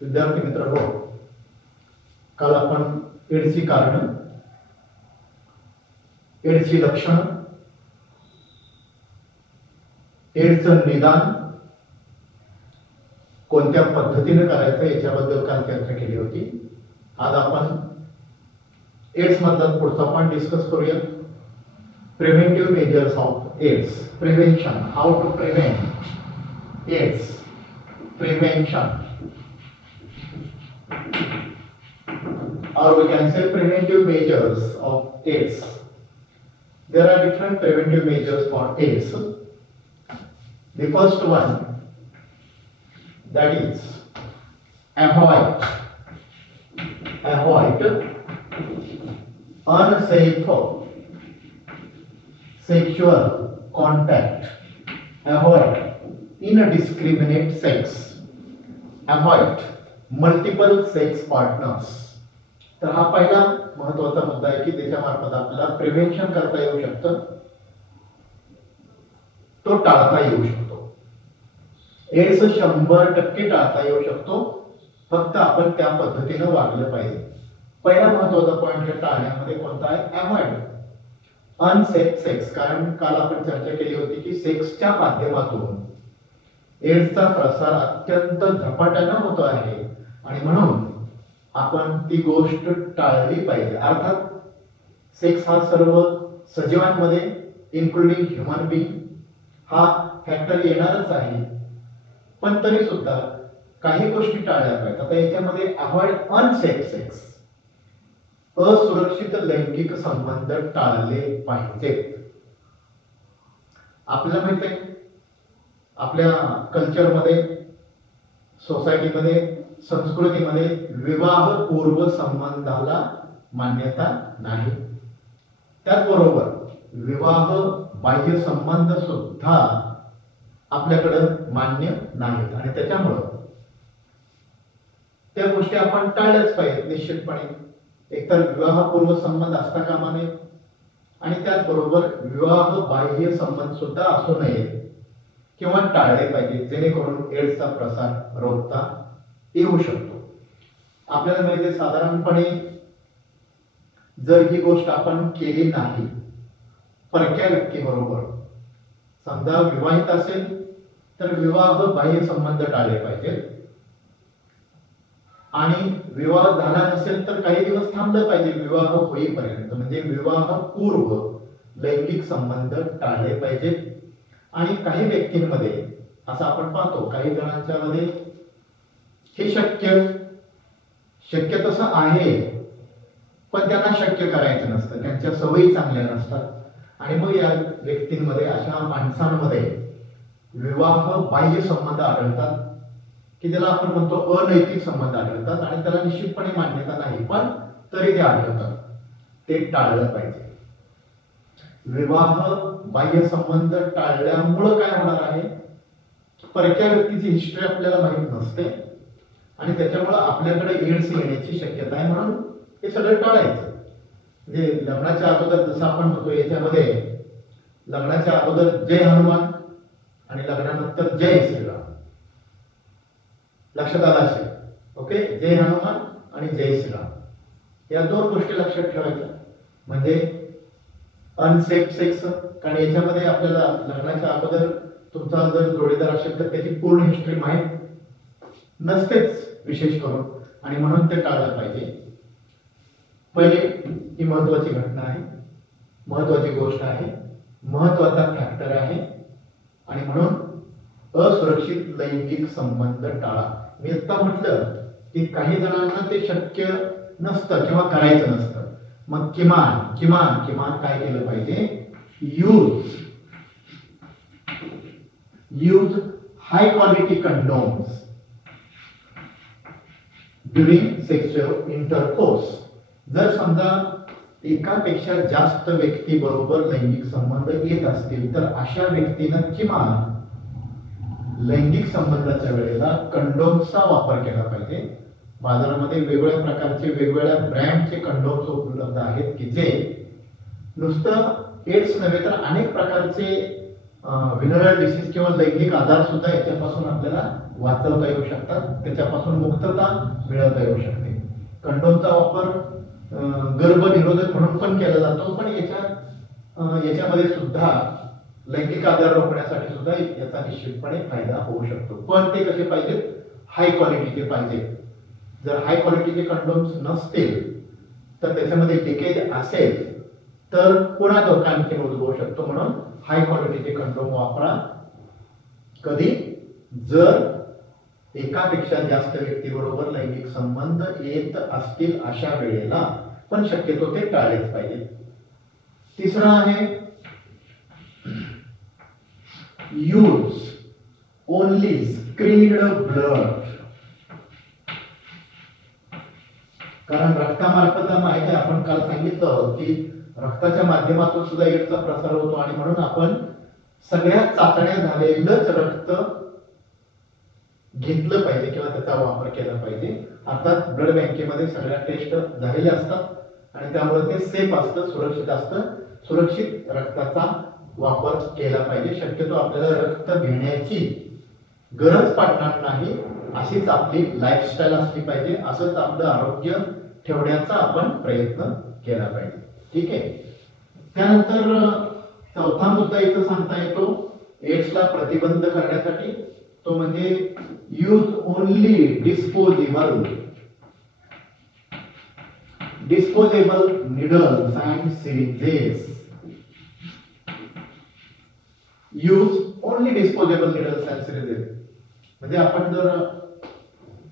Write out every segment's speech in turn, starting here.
विद्यार्थी मित्र हो, काल आपण एड्सची कारण, एड्सची लक्षणं, एड्सचं निदान कोणत्या पद्धतीने करायचं याच्याबद्दल काल चर्चा केली होती. आज आपण एड्स मधला पुढचा पॉइंट डिस्कस करूया. Preventive measures of AIDS. Prevention, how to prevent AIDS. Prevention, or we can say preventive measures of AIDS. There are different preventive measures for AIDS. The first one, that is avoid unsafe sexual contact. Avoid indiscriminate sex. Avoid multiple sex partners. तर हा पहिला महत्वाचा मुद्दा आहे की त्याच्या मार्फत आपल्याला प्रिव्हेंशन करता येऊ शकतं, तो टाळता येऊ शकतो. एड्स 100% टाळता येऊ शकतो, फक्त आपण त्या पद्धतीने वागलं पाहिजे. पहिला महत्वाचा पॉइंट या टाळण्यामध्ये कोणता आहे? Avoid unsafe sex. कारण काल आपण चर्चा केली होती की सेक्सच्या माध्यमातून एड्सचा प्रसार अत्यंत झपाट्याने होतो आहे आणि म्हणून आपण ती गोष्ट टाळली पाहिजे. अर्थात सेक्स हा सर्व सजीवांमध्ये इन्क्लुडिंग ह्युमन बीइंग हा फॅक्टर येणारच आहे, पण तरी सुद्धा काही गोष्टी टाळल्या पाहिजेत. आता याच्यामध्ये अवॉइड अनसेफ सेक्स, असुरक्षित लैंगिक संबंध टाळले पाहिजेत. आपल्याला माहिती आहे आपल्या कल्चरमध्ये, सोसायटीमध्ये, संस्कृतीमध्ये विवाहपूर्व संबंधाला मान्यता नाही. त्याचबरोबर विवाह बाह्य संबंध सुद्धा आपल्याकडे मान्य नाहीत आणि त्याच्यामुळं त्या गोष्टी आपण टाळल्याच पाहिजेत निश्चितपणे. एकतर विवाहपूर्व संबंध असता कामा नये आणि त्याचबरोबर विवाह बाह्य संबंध सुद्धा असू नये किंवा टाळले पाहिजे, जेणेकरून एड्सचा प्रसार रोखता येऊ शकतो. आपल्याला माहिती आहे साधारणपणे जर ही गोष्ट आपण केली नाही, परक्या व्यक्तीबरोबर समजा विवाहित असेल तर विवाह बाह्य संबंध टाळले पाहिजेत आणि विवाह झाला नसेल तर काही दिवस थांबलं पाहिजे विवाह होईपर्यंत, म्हणजे विवाहपूर्व लैंगिक संबंध टाळले पाहिजेत. आणि काही व्यक्तींमध्ये असं आपण पाहतो, काही जणांच्या मध्ये हे शक्य तसं आहे, पण त्यांना शक्य करायचं नसतं, त्यांच्या सवयी चांगल्या नसतात आणि मग या व्यक्तींमध्ये, अशा माणसांमध्ये विवाह बाह्य संबंध आढळतात की त्याला आपण म्हणतो अनैतिक संबंध आढळतात आणि त्याला निश्चितपणे मान्यता नाही, पण तरी ते आढळतात. ते टाळलं पाहिजे. विवाह बाह्य संबंध टाळल्यामुळं काय होणार आहे? परक्या व्यक्तीची हिस्ट्री आपल्याला माहित नसते आणि त्याच्यामुळे आपल्याकडे एड्स येण्याची शक्यता आहे, म्हणून हे सगळं टाळायचं. म्हणजे लग्नाच्या अगोदर जसं आपण म्हणतो, याच्यामध्ये लग्नाच्या अगोदर जय हनुमान आणि लग्नानंतर जय श्रीराम. लक्षात आलं असेल? ओके, जय हनुमान आणि जय श्रीराम या दोन गोष्टी लक्षात ठेवायच्या. म्हणजे अनसेफ सेक्स, कारण याच्यामध्ये आपल्याला लग्नाच्या अगोदर तुमचा जर जोडीदार असेल तर त्याची पूर्ण हिस्ट्री माहीत नसतेच विशेष करून, आणि म्हणून ते टाळलं पाहिजे. पहिले ही महत्वाची घटना आहे, महत्वाची गोष्ट आहे, महत्वाचा फॅक्टर आहे आणि म्हणून असुरक्षित लैंगिक संबंध टाळा. मी आता म्हटलं की काही जणांना ते शक्य नसतं किंवा करायचं नसतं, मग किमान किमान किमान काय केलं पाहिजे? Use high quality condoms during sexual intercourse. जर समजा एकापेक्षा जास्त व्यक्ती बरोबर लैंगिक संबंध येत असतील तर अशा व्यक्तीनं किमान लैंगिक संबंधाच्या वेळेला कंडोम्सचा वापर केला पाहिजे. बाजारामध्ये वेगवेगळ्या प्रकारचे, वेगवेगळ्या ब्रँडचे कंडोम्स उपलब्ध आहेत की जे नुसतं एड्स नव्हे तर अनेक प्रकारचे व्हिनरल डिसीज किंवा लैंगिक आजार सुद्धा याच्यापासून आपल्याला वाचवता येऊ शकतात, त्याच्यापासून मुक्तता मिळवता येऊ शकते. कंडोमचा वापर गर्भनिरोधक म्हणून पण केला जातो, पण याच्यामध्ये सुद्धा लैंगिक आजार रोखण्यासाठी सुद्धा याचा निश्चितपणे फायदा होऊ शकतो. पण ते कसे पाहिजेत? हाय क्वालिटीचे पाहिजे. जर हाय क्वालिटीचे कंडोम्स नसतील तर त्याच्यामध्ये लिकेज असेल तर पुन्हा धोका आणखी उद्भवू शकतो. म्हणून हाय क्वालिटीचे कंडोम वापरा. कधी? जर एकापेक्षा जास्त व्यक्तीबरोबर लैंगिक संबंध येत असतील अशा वेळेला, पण शक्यतो ते टाळलेच पाहिजे. तिसरं आहे यूज ओनली स्क्रीन्ड ब्लड. कारण रक्तामार्फत माहिती आहे, आपण काल सांगितलं होतं की रक्ताच्या माध्यमातून सुद्धा एड्सचा प्रसार होतो आणि म्हणून आपण सगळ्या चाचण्या झालेलंच रक्त घेतलं पाहिजे किंवा त्याचा वापर केला पाहिजे. अर्थात ब्लड बँकेमध्ये सगळ्या टेस्ट झालेल्या असतात आणि त्यामुळे ते सेफ असतं, सुरक्षित असतं. सुरक्षित रक्ताचा वापर केला पाहिजे. शक्यतो आपल्याला रक्त घेण्याची गरज पडणार नाही अशीच आपली लाईफस्टाईल असली पाहिजे, असंच आपलं आरोग्य ठेवण्याचा आपण प्रयत्न केला पाहिजे. ठीक आहे. त्यानंतर चौथा मुद्दा इथं सांगता येतो एड्सला प्रतिबंध करण्यासाठी, तो म्हणजे use only disposable needles and syringes. Use only disposable needles and syringes म्हणजे आपण जर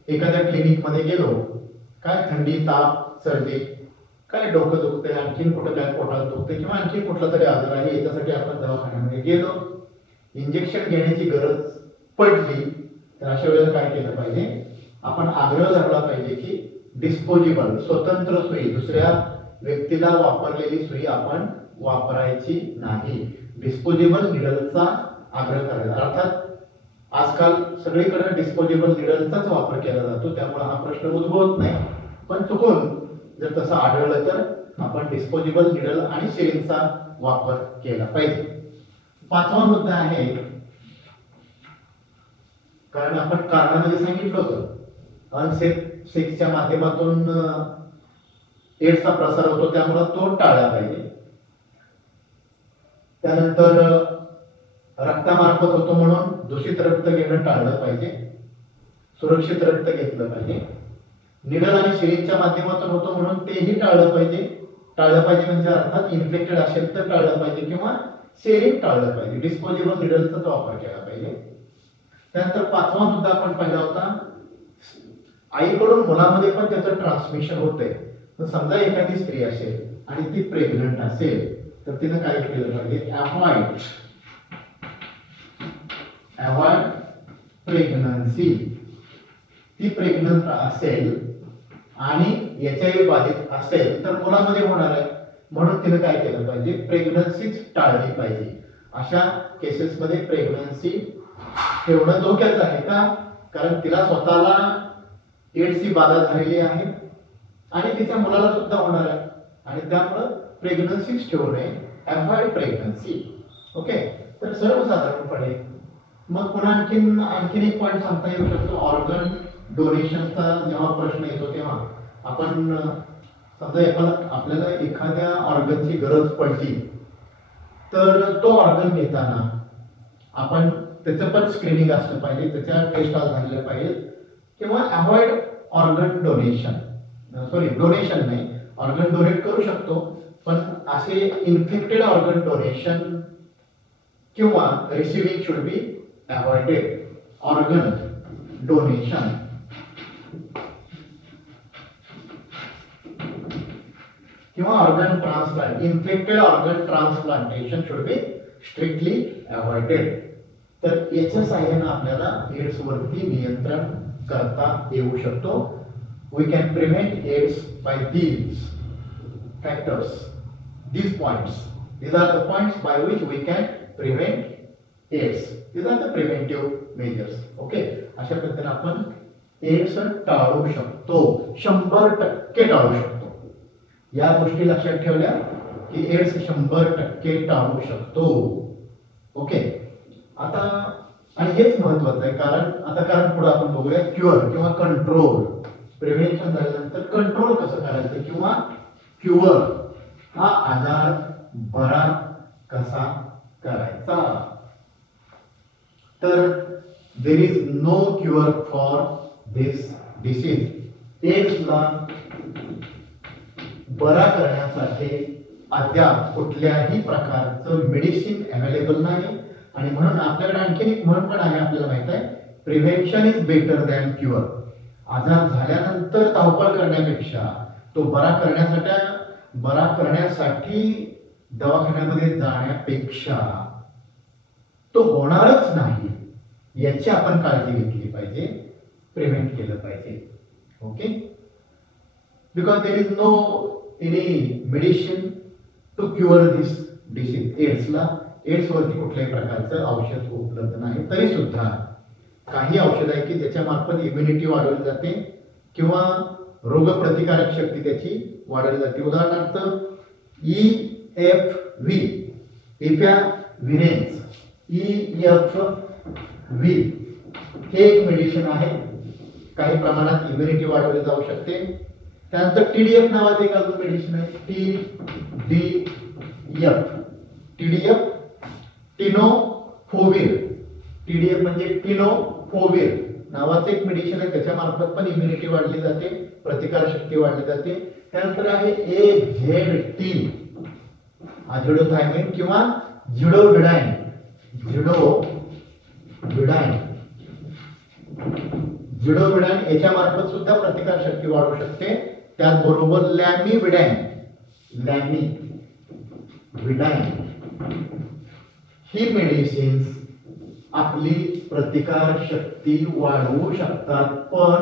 एखाद्या क्लिनिक मध्ये गेलो, काय थंडी, ताप, सर्दी, काय डोकं दुखते, आणखीन कुठं काय पोटात दुखते किंवा आणखीन कुठला तरी आजार आहे, याच्यासाठी आपण दवाखान्यामध्ये गेलो, इंजेक्शन घेण्याची गरज पडली तर अशा वेळेला काय केलं पाहिजे? आपण आग्रह धरला पाहिजे की डिस्पोजेबल स्वतंत्र सुई, दुसऱ्या व्यक्तीला वापरलेली सुई आपण वापरायची नाही. डिस्पोजेबल निडलचा आग्रह करायचा. अर्थात आजकाल सगळीकडे डिस्पोजेबल निडलचाच वापर केला जातो, त्यामुळे हा प्रश्न उद्भवत नाही. पण चुकून जर तसं आढळलं तर आपण डिस्पोजेबल निडल आणि सिरिंजचा वापर केला पाहिजे. पाचवा मुद्दा आहे, कारण आपण कारणामध्ये सांगितलं होतं अनसेफ सेक्सच्या माध्यमातून एड्सचा प्रसार होतो, त्यामुळे तो टाळला पाहिजे. त्यानंतर रक्तामार्फत होतो म्हणून दूषित रक्त घेणं टाळलं पाहिजे, सुरक्षित रक्त घेतलं पाहिजे. निडल आणि सिरिंजच्या माध्यमातून होतो म्हणून तेही टाळलं पाहिजे. टाळलं पाहिजे म्हणजे अर्थात इन्फेक्टेड असेल तर टाळलं पाहिजे किंवा सिरिंज टाळलं पाहिजे. डिस्पोजेबल निडलचा वापर केला पाहिजे. त्यानंतर पाचवा मुद्दा आपण पाहिला होता, आईकडून मुलामध्ये पण त्याचं ट्रान्समिशन होतंय. तर समजा एखादी स्त्री असेल आणि ती प्रेग्नंट असेल तर तिनं काय केलं पाहिजे? Avoid pregnancy. ती प्रेग्नंट असेल आणि एचआयव्ही बाधित असेल तर मुलामध्ये होणार आहे, म्हणून तिने काय केलं पाहिजे? प्रेग्नन्सीच टाळली पाहिजे. अशा केसेसमध्ये प्रेग्नन्सी ठेवणं धोक्याचं आहे. का? कारण तिला स्वतःला एड्सची बाधा झालेली आहे आणि तिच्या मुलाला सुद्धा होणार आहे आणि त्यामुळे प्रेग्नन्सीच ठेवू नये. Avoid pregnancy. ओके. तर सर्वसाधारणपणे मग पुन्हा आणखीन एक पॉईंट सांगता येऊ शकतो. ऑर्गन डोनेशनचा जेव्हा प्रश्न येतो तेव्हा आपण समजा आपल्याला एखाद्या ऑर्गनची गरज पडली तर तो ऑर्गन घेताना आपण त्याचं पण स्क्रीनिंग असलं पाहिजे, त्याच्या टेस्ट झालेल्या पाहिजे. किंवा अवॉइड ऑर्गन डोनेशन, डोनेशन नाही, ऑर्गन डोनेट करू शकतो पण असे इन्फेक्टेड ऑर्गन डोनेशन किंवा receiving should be avoided. Organ donation किंवा organ transplant, infected organ transplantation should be strictly avoided. तर याच्या सहाय्याने आपल्याला एड्स वरती नियंत्रण करता येऊ शकतो. We can prevent AIDS by these factors, these points. These are the points by which we can prevent AIDS. These are the preventive measures. Okay. अशा पद्धतीने आपण एड्स टाळू शकतो, 100% टाळू शकतो. या गोष्टी लक्षात ठेवल्या की एड्स 100% टाळू शकतो. ओके. आता आणि हेच महत्वाचं आहे, कारण पुढे आपण बघूया क्युअर किंवा कंट्रोल. प्रिव्हेन्शन झाल्यानंतर कंट्रोल कसं करायचं किंवा क्युअर हा आजार बरा कसा करायचा. तर there is no cure for this disease. एड्सला बरा करण्यासाठी अद्याप कुठल्याही प्रकारचं मेडिसिन अवेलेबल नाही. आणि म्हणून आपल्याकडे आणखी एक म्हण पण आहे, आपल्याला माहित आहे, prevention is better than cure. आजार झाल्यानंतर धावपळ करण्यापेक्षा तो बरा करण्यासाठी दवाखान्यामध्ये जाण्यापेक्षा तो होणारच नाही याची आपण काळजी घेतली पाहिजे, प्रिव्हेंट केलं पाहिजे. Okay, because there is no any medicine to cure this disease. एड्सवरती कुठल्याही प्रकारचं औषध उपलब्ध नाही. तरी सुद्धा काही औषध आहे की ज्याच्या मार्फत इम्युनिटी वाढवली जाते किंवा रोगप्रतिकारक शक्ती त्याची वाढवली जाते. उदाहरणार्थ EFV, इफॅव्हिरेन्स, EFV हे एक मेडिसिन आहे. काही प्रमाणात इम्युनिटी वाढवली जाऊ शकते. त्यानंतर TDF नावाचे एक अजून मेडिसिन आहे, TDF, टिनोफोविर. TDF म्हणजे टिनोफोविर नावाचं एक मेडिसिन आहे. त्याच्या मार्फत पण इम्युनिटी वाढली जाते, प्रतिकार शक्ती वाढली जाते. त्यानंतर आहे AZT, अझिडोथायमिन किंवा झिडोविडाइन. याच्या मार्फत सुद्धा प्रतिकार शक्ती वाढू शकते. त्याचबरोबर लॅमिविडाइन ही मेडिसिन्स आपली प्रतिकार शक्ती वाढवू शकतात, पण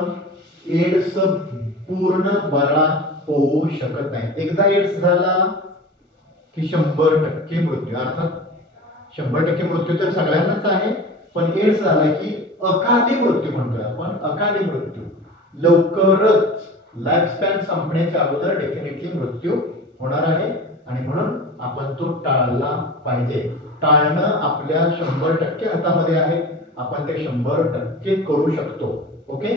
एड्स पूर्ण बरा होऊ शकत नाही. एकदा एड्स झाला की 100% मृत्यू. अर्थात 100% मृत्यू तर सगळ्यांनाच आहे, पण एड्स झाला की अकाली मृत्यू म्हणतोय आपण, अकाली मृत्यू. लवकरच लाईफस्पॅन संपण्याच्या अगोदर डेफिनेटली मृत्यू होणार आहे. आणि म्हणून आपण तो टाळला पाहिजे. टाळणं आपल्या 100% हातामध्ये आहे. आपण ते 100% करू शकतो. ओके,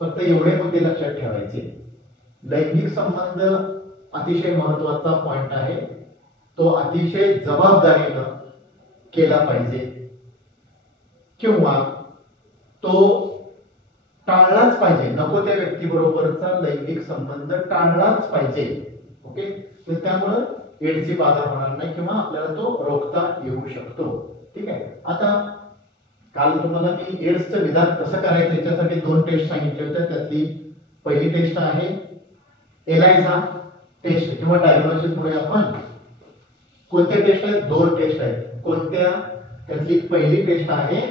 फक्त एवढे मुद्दे लक्षात ठेवायचे. लैंगिक संबंध अतिशय महत्वाचा पॉइंट आहे. तो अतिशय जबाबदारीनं केला पाहिजे किंवा तो टाळलाच पाहिजे. नको त्या व्यक्तीबरोबरचा लैंगिक संबंध टाळलाच पाहिजे. ओके, तर त्यामुळे एड्सची बाधा होणार नाही किंवा आपल्याला तो रोखता येऊ शकतो. ठीक आहे. आता काल तुम्हाला मी एड्सचं निदान कसं करायचं याच्यासाठी 2 टेस्ट सांगितले होते. त्यातली पहिली टेस्ट आहे एलायझा टेस्ट किंवा डायग्नोसिस. पुढे आपण कोणते टेस्ट आहेत? 2 टेस्ट आहेत. कोणत्या? त्यातली पहिली टेस्ट आहे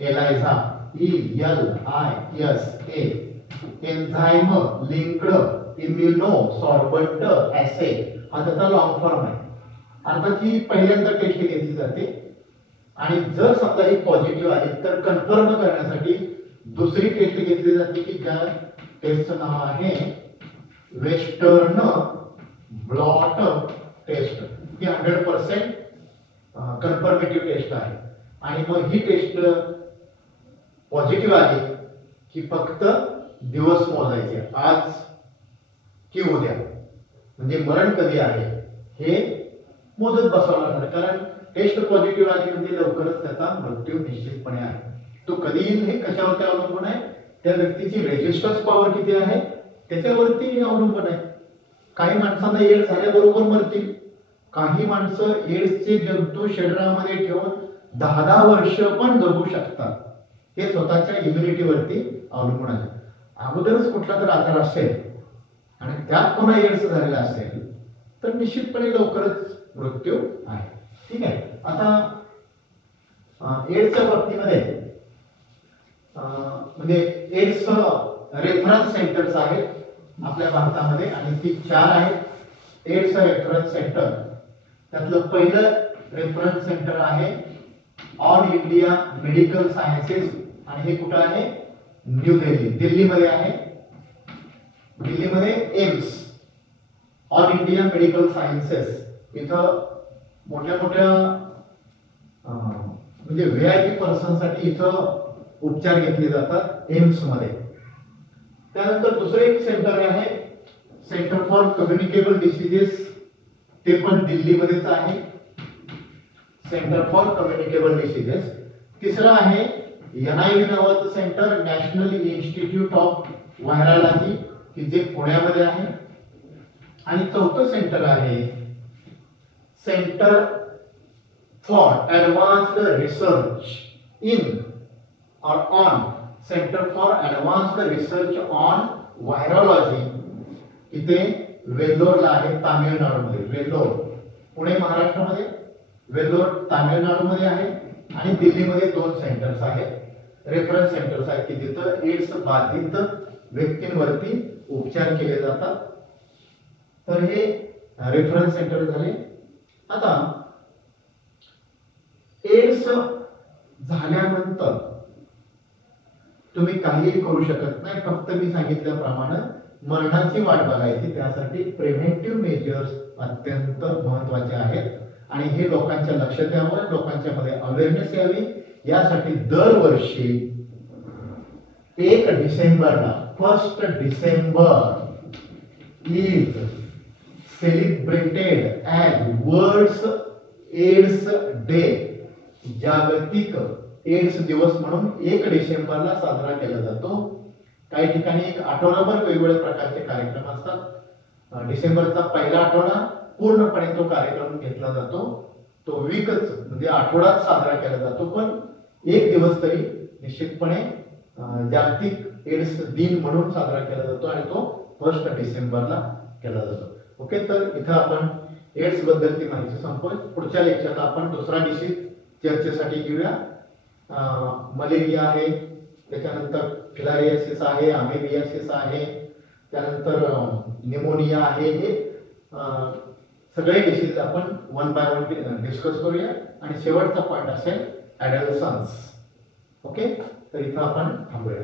एलायझा, ELISA, एन्झाइम लिंक्ड इम्युनो सॉर्बंट ऍसे. हा त्याचा लॉंग फॉर्म आहे. अर्थात ही पहिल्यांदा टेस्ट घेतली जाते आणि जर समजा ही पॉझिटिव्ह आली तर कन्फर्म करण्यासाठी दुसरी टेस्ट घेतली जाते की त्या टेस्टचं नाव आहे वेस्टर्न ब्लॉट टेस्ट. ही 100% कन्फर्मेटिव्ह टेस्ट आहे. आणि मग ही टेस्ट पॉझिटिव्ह आली की फक्त दिवस मोजायचे, आज की उद्या, म्हणजे मरण कधी आहे हे मोजत बसावं लागणार. कारण टेस्ट पॉझिटिव्ह आली म्हणजे लवकरच त्याचा मृत्यू निश्चितपणे आहे. तो कधी येईल हे कशावरती अवलंबून आहे? त्या व्यक्तीची रेजिस्टन्स पॉवर किती आहे त्याच्यावरती अवलंबून आहे. काही माणसांना एड्स झाल्याबरोबर मरतील. काही माणसं एड्सचे जंतू शरीरामध्ये ठेवून 10-10 वर्ष पण जगू शकतात. हे स्वतःच्या इम्युनिटीवरती अवलंबून आहे. अगोदरच कुठला तर आजार असेल आणि त्यात पुन्हा एड्स झालेला असेल तर निश्चितपणे लवकरच मृत्यू आहे. ठीक आहे. आता एड्सच्या बाबतीमध्ये म्हणजे एड्स रेफरन्स सेंटर्स आहेत आपल्या भारतामध्ये आणि ती 4 आहेत. एड्स रेफरन्स सेंटर, त्यातलं पहिलं रेफरन्स सेंटर आहे ऑल इंडिया मेडिकल सायन्सेस आणि हे कुठं आहे? न्यू दिल्ली, दिल्लीमध्ये आहे. दिल्लीमध्ये AIIMS, all India medical sciences. इथं मोठ्या मोठ्या म्हणजे व्हीआयपी पर्सन साठी इथं उपचार घेतले जातात एम्स मध्ये. त्यानंतर दुसरं एक सेंटर आहे सेंटर फॉर कम्युनिकेबल डिसीजेस, ते पण दिल्लीमध्येच आहे, सेंटर फॉर कम्युनिकेबल डिसीजेस. तिसरं आहे NIV नावाचं center, national institute of virology, की जे पुण्यामध्ये आहे. आणि चौथं सेंटर आहे center for advanced research in or on, center for advanced research on virology, इथे वेल्लोरला आहे, तामिळनाडूमध्ये. वेल्लोर पुणे महाराष्ट्रामध्ये, वेल्लोर तामिळनाडूमध्ये आहे. आणि दिल्लीमध्ये 2 सेंटर्स आहेत, रेफरन्स सेंटर्स आहेत, की जिथं एड्स बाधित व्यक्तींवरती उपचार केले जातात. तर हे रेफरन्स सेंटर झाले. आता एड्स झाल्यानंतर तुम्ही काहीही करू शकत नाही, फक्त मी सांगितल्याप्रमाणे मरणाची वाट बघायची. त्यासाठी प्रिव्हेंटिव्ह मेजर्स अत्यंत महत्त्वाचे आहेत आणि हे लोकांच्या लक्षात यावं, लोकांच्या मध्ये अवेअरनेस यावी, यासाठी दरवर्षी 1 डिसेंबरला 1 December is celebrated as world's AIDS day, जागतिक एड्स दिवस म्हणून 1 डिसेंबरला साजरा केला जातो. काही ठिकाणी एक आठवडाभर वेगवेगळ्या प्रकारचे कार्यक्रम असतात. डिसेंबरचा पहिला आठवडा पूर्णपणे तो कार्यक्रम घेतला जातो, तो वीकच म्हणजे आठवडाच साजरा केला जातो, पण 1 दिवस तरी निश्चितपणे जागतिक एड्स दिन म्हणून साजरा केला जातो आणि तो 1 डिसेंबरला केला जातो. ओके, तर इथं आपण एड्स बद्दलची माहिती संपवली. पुढच्या लेक्चरला आपण दुसरा डिसीज चर्चेसाठी घेऊया. मलेरिया आहे, त्याच्यानंतर फिलारियासिस आहे, अमेबियासिस आहे, त्यानंतर निमोनिया आहे. हे सगळे डिसीज आपण 1 बाय 1 डिस्कस करूया आणि शेवटचा पॉइंट असेल ॲडल्सन्स. ओके, तर इथं आपण थांबूया.